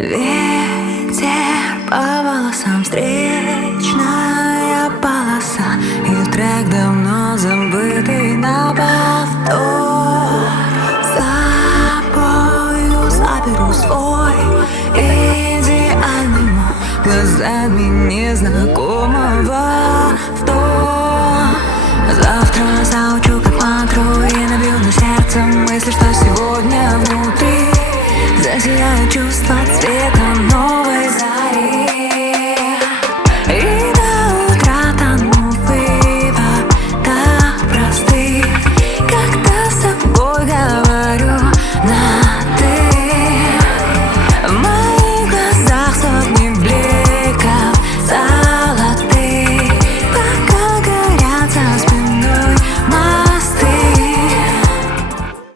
Ветер по волосам, встречная полоса, и трек давно забытый на повтор. С тобою заберу свой идеальный мир глазами незнакомого в тон. Завтра заучу как мантру и набью на сердце мысли, что сегодня внутри засияют чувства цвета новой зари.